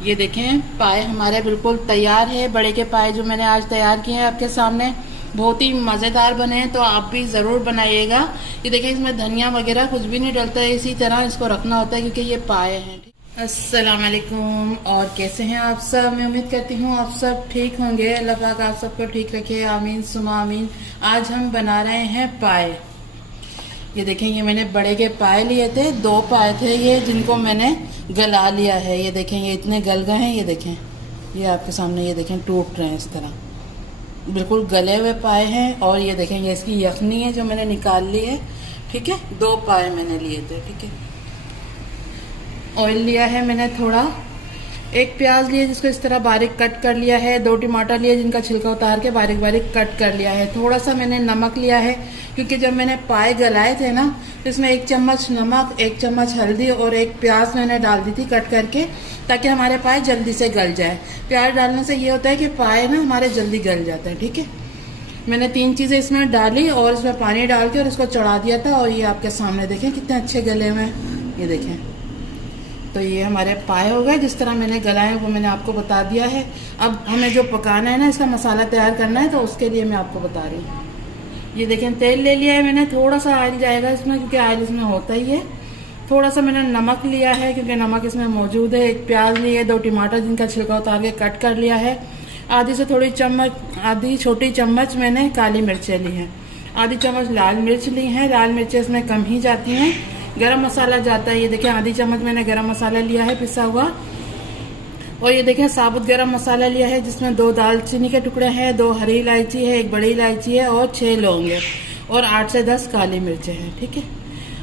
ये देखें पाए हमारे बिल्कुल तैयार है। बड़े के पाए जो मैंने आज तैयार किए हैं आपके सामने, बहुत ही मज़ेदार बने हैं, तो आप भी ज़रूर बनाइएगा। ये देखें इसमें धनिया वगैरह कुछ भी नहीं डलता है, इसी तरह इसको रखना होता है क्योंकि ये पाए हैं। अस्सलाम वालेकुम, और कैसे हैं आप सब? मैं उम्मीद करती हूँ आप सब ठीक होंगे। अल्लाह पाक आप सबको ठीक रखे, आमीन सुमा आमीन। आज हम बना रहे हैं पाए। ये देखें ये मैंने बड़े के पाए लिए थे, 2 पाए थे ये, जिनको मैंने गला लिया है। ये देखें ये इतने गल गए हैं। ये देखें ये आपके सामने, ये देखें टूट रहे हैं इस तरह, बिल्कुल गले हुए पाए हैं। और ये देखें ये इसकी यखनी है जो मैंने निकाल ली है। ठीक है, 2 पाए मैंने लिए थे। ठीक है, ऑयल लिया है मैंने थोड़ा, 1 प्याज लिए जिसको इस तरह बारीक कट कर लिया है, 2 टमाटर लिए जिनका छिलका उतार के बारीक बारीक कट कर लिया है। थोड़ा सा मैंने नमक लिया है क्योंकि जब मैंने पाए गलाए थे ना तो इसमें 1 चम्मच नमक, 1 चम्मच हल्दी और 1 प्याज मैंने डाल दी थी कट करके, ताकि हमारे पाए जल्दी से गल जाए। प्याज डालने से ये होता है कि पाए ना हमारे जल्दी गल जाते हैं। ठीक है, मैंने 3 चीज़ें इसमें डाली और इसमें पानी डाल के और इसको चढ़ा दिया था। और ये आपके सामने देखें कितने अच्छे गले हुए हैं। ये देखें, तो ये हमारे पाए हो गए जिस तरह मैंने गलाए वो मैंने आपको बता दिया है। अब हमें जो पकाना है ना, इसका मसाला तैयार करना है, तो उसके लिए मैं आपको बता रही हूँ। ये देखें तेल ले लिया है मैंने, थोड़ा सा ऑयल जाएगा इसमें क्योंकि ऑयल इसमें होता ही है। थोड़ा सा मैंने नमक लिया है क्योंकि नमक इसमें मौजूद है। 1 प्याज लिए, 2 टमाटर जिनका छिलका उतार के कट कर लिया है। आधी छोटी चम्मच मैंने काली मिर्चें ली हैं। आधी चम्मच लाल मिर्च ली हैं। लाल मिर्चें इसमें कम ही जाती हैं। गरम मसाला जाता है, ये देखें आधी चम्मच मैंने गरम मसाला लिया है पिसा हुआ। और ये देखें साबुत गरम मसाला लिया है जिसमें 2 दालचीनी के टुकड़े हैं, 2 हरी इलायची है, 1 बड़ी इलायची है और 6 लौंग है और 8 से 10 काली मिर्चें हैं। ठीक है,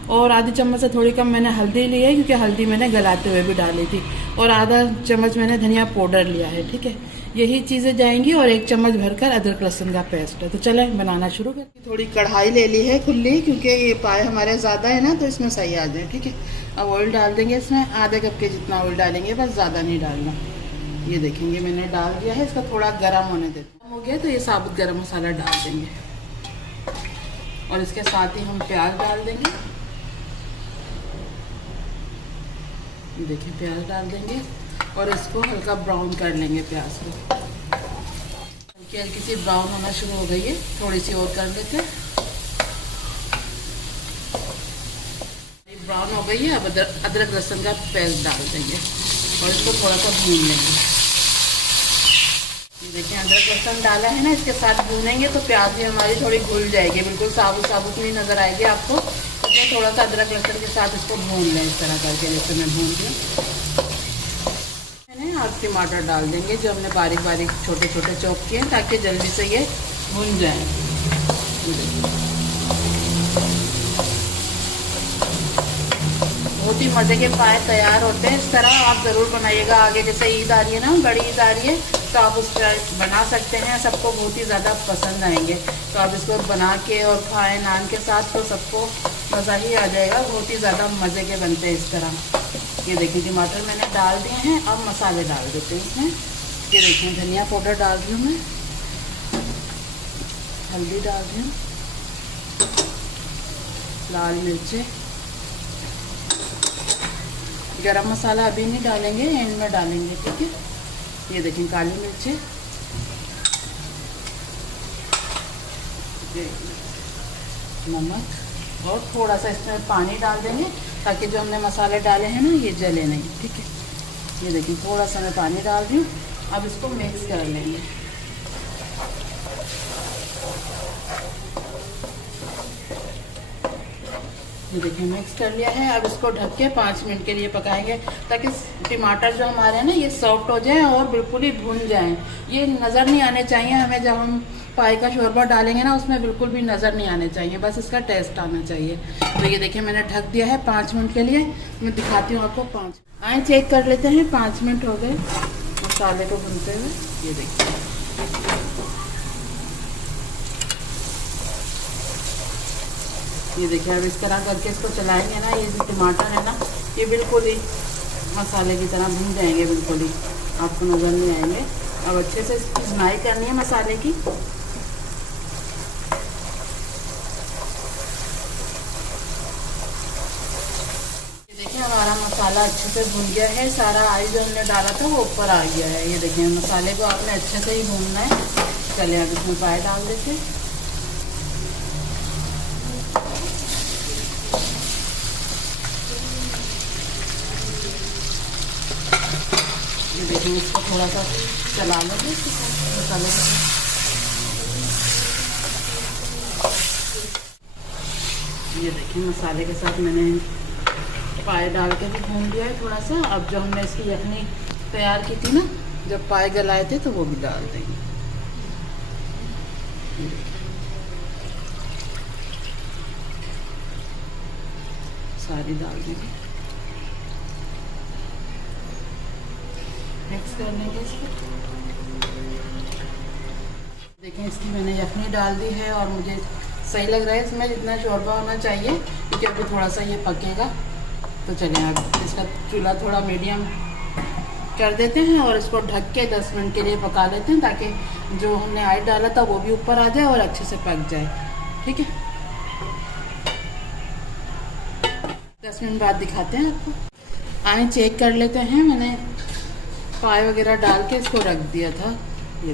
और आधी चम्मच से थोड़ी कम मैंने हल्दी ली है क्योंकि हल्दी मैंने गलाते हुए भी डाली थी। और आधा चम्मच मैंने धनिया पाउडर लिया है। ठीक है, यही चीज़ें जाएंगी। और 1 चम्मच भरकर अदरक लहसुन का पेस्ट है। तो चले बनाना शुरू करें। थोड़ी कढ़ाई ले ली है खुली क्योंकि ये पाए हमारे ज़्यादा है ना, तो इसमें सही आ जाए। ठीक है, अब ऑयल डाल देंगे इसमें, आधे कप के जितना ऑयल डालेंगे, बस ज़्यादा नहीं डालना। ये देखेंगे मैंने डाल दिया है, इसका थोड़ा गर्म होने देते हो गया तो ये साबुत गरम मसाला डाल देंगे और इसके साथ ही हम प्याज डाल देंगे। देखिए प्याज डाल देंगे और इसको हल्का ब्राउन कर लेंगे। प्याज को हल्की हल्की सी ब्राउन होना शुरू हो गई है, थोड़ी सी और कर लेते हैं। ब्राउन हो गई है, अब अदरक लहसुन का पेस्ट डाल देंगे और इसको थोड़ा सा भून लेंगे। ये देखिए अदरक लहसुन डाला है ना, इसके साथ भूनेंगे तो प्याज भी हमारी थोड़ी घुल जाएगी, बिल्कुल साबुत साबुत नहीं नज़र आएगी आपको। इसमें थोड़ा सा अदरक लहसुन के साथ इसको भून लें इस तरह करके, जैसे मैं भून दिया। मैंने अब टमाटर डाल देंगे जो हमने बारीक बारीक छोटे छोटे चॉप किए हैं ताकि जल्दी से ये भून जाए। बहुत ही मज़े के पाए तैयार होते हैं। इस तरह आप ज़रूर बनाइएगा। आगे जैसे ईद आ रही है ना, बड़ी ईद आ रही है, तो आप उस तरह बना सकते हैं। सबको बहुत ही ज़्यादा पसंद आएंगे। तो आप इसको बना के और खाएं नान के साथ तो सबको मज़ा ही आ जाएगा। बहुत ही ज़्यादा मज़े के बनते हैं इस तरह। ये देखिए टमाटर मैंने डाल दिए हैं, अब मसाले डाल देते हैं इसमें। ये देखिए धनिया पाउडर डाल दी हूँ मैं, हल्दी डाल दी हूँ, लाल मिर्चें, गरम मसाला अभी नहीं डालेंगे, एंड में डालेंगे। ठीक है, ये देखें काली मिर्चें, नमक और थोड़ा सा इसमें पानी डाल देंगे ताकि जो हमने मसाले डाले हैं ना ये जले नहीं। ठीक है, ये देखिए थोड़ा सा मैं पानी डाल दी हूँ। अब इसको मिक्स कर लेंगे। ये देखिए मिक्स कर लिया है। अब इसको ढक के 5 मिनट के लिए पकाएंगे ताकि टमाटर जो हमारे हैं ना ये सॉफ्ट हो जाए और बिल्कुल ही भुन जाएं। ये नज़र नहीं आने चाहिए हमें, जब हम पाए का शोरबा डालेंगे ना उसमें बिल्कुल भी नज़र नहीं आने चाहिए, बस इसका टेस्ट आना चाहिए। तो ये देखिए मैंने ढक दिया है 5 मिनट के लिए। मैं दिखाती हूँ आपको। 5 आए चेक कर लेते हैं। 5 मिनट हो गए मसाले को भूनते हुए। ये देखिए अब इस तरह करके इसको चलाएंगे ना, ये जो टमाटर है ना ये बिल्कुल ही मसाले की तरह भून जाएंगे, बिल्कुल ही आपको नज़र नहीं आएंगे। अब अच्छे से इसकी भुनाई करनी है मसाले की। देखिए हमारा मसाला मसाला अच्छे से भून गया है, सारा ऑयल जो हमने डाला था वो ऊपर आ गया है। ये देखिए मसाले को आपने अच्छे से ही भूनना है। चलिए अब इसमें पाए डाल देते हैं। ये देखिए इसको थोड़ा सा चला लेंगे मसाले के साथ। ये देखिए मसाले के साथ मैंने पाए डाल के भी भून लिया है थोड़ा सा। अब जो हमने इसकी यखनी तैयार की थी ना, जब पाए गलाए थे, तो वो भी डाल देंगे। सारी डाल देंगे, मिक्स कर लेंगे इसको। देखें इसकी मैंने यखनी डाल दी है और मुझे सही लग रहा है इसमें जितना शोरबा होना चाहिए, क्योंकि अभी थोड़ा सा ये पकेगा। तो चलिए अब इसका चूल्हा थोड़ा मीडियम कर देते हैं और इसको ढक के 10 मिनट के लिए पका लेते हैं, ताकि जो हमने ऑयल डाला था वो भी ऊपर आ जाए और अच्छे से पक जाए। ठीक है, 10 मिनट बाद दिखाते हैं आपको। आने चेक कर लेते हैं। मैंने पाए वगैरह डाल के इसको रख दिया था। ये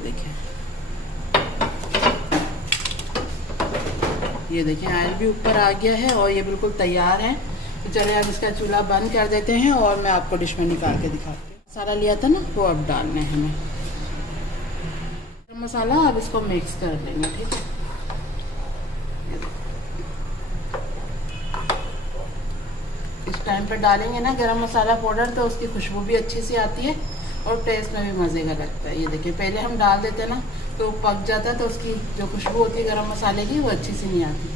देखिए ऑयल भी ऊपर आ गया है और ये बिल्कुल तैयार है। तो चलिए अब इसका चूल्हा बंद कर देते हैं और मैं आपको डिश में निकाल के दिखाती हूँ। मसाला लिया था ना, वो अब डालना है हमें। मसाला अब इसको मिक्स कर लेंगे। ठीक है, इस टाइम पे डालेंगे ना गरम मसाला पाउडर, तो उसकी खुशबू भी अच्छी सी आती है और टेस्ट में भी मज़े का लगता है। ये देखिए पहले हम डाल देते ना तो पक जाता है, तो उसकी जो खुशबू होती है गरम मसाले की वो अच्छी सी नहीं आती।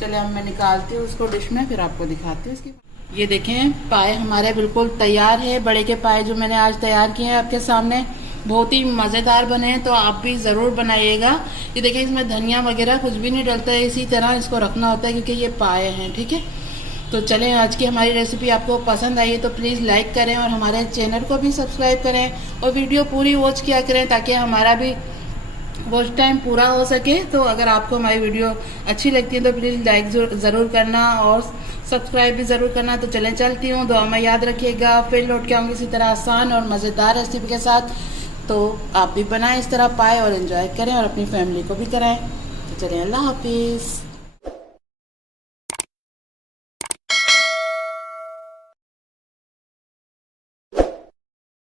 चलिए अब मैं निकालती हूँ उसको डिश में, फिर आपको दिखाती हूँ इसकी। ये देखें पाए हमारे बिल्कुल तैयार है। बड़े के पाए जो मैंने आज तैयार किए हैं आपके सामने, बहुत ही मज़ेदार बने हैं। तो आप भी ज़रूर बनाइएगा। ये देखिए इसमें धनिया वगैरह कुछ भी नहीं डलता है, इसी तरह इसको रखना होता है क्योंकि ये पाए हैं। ठीक है, तो चलें आज की हमारी रेसिपी आपको पसंद आई है तो प्लीज़ लाइक करें और हमारे चैनल को भी सब्सक्राइब करें और वीडियो पूरी वॉच किया करें, ताकि हमारा भी वॉच टाइम पूरा हो सके। तो अगर आपको हमारी वीडियो अच्छी लगती है तो प्लीज़ लाइक ज़रूर करना और सब्सक्राइब भी ज़रूर करना। तो चलें चलती हूँ, दुआ में याद रखिएगा। फिर लौट के आऊँगी इसी तरह आसान और मज़ेदार रेसिपी के साथ। तो आप भी बनाएं इस तरह पाए और एंजॉय करें और अपनी फैमिली को भी कराएं। तो चलें, अल्लाह हाफिज़।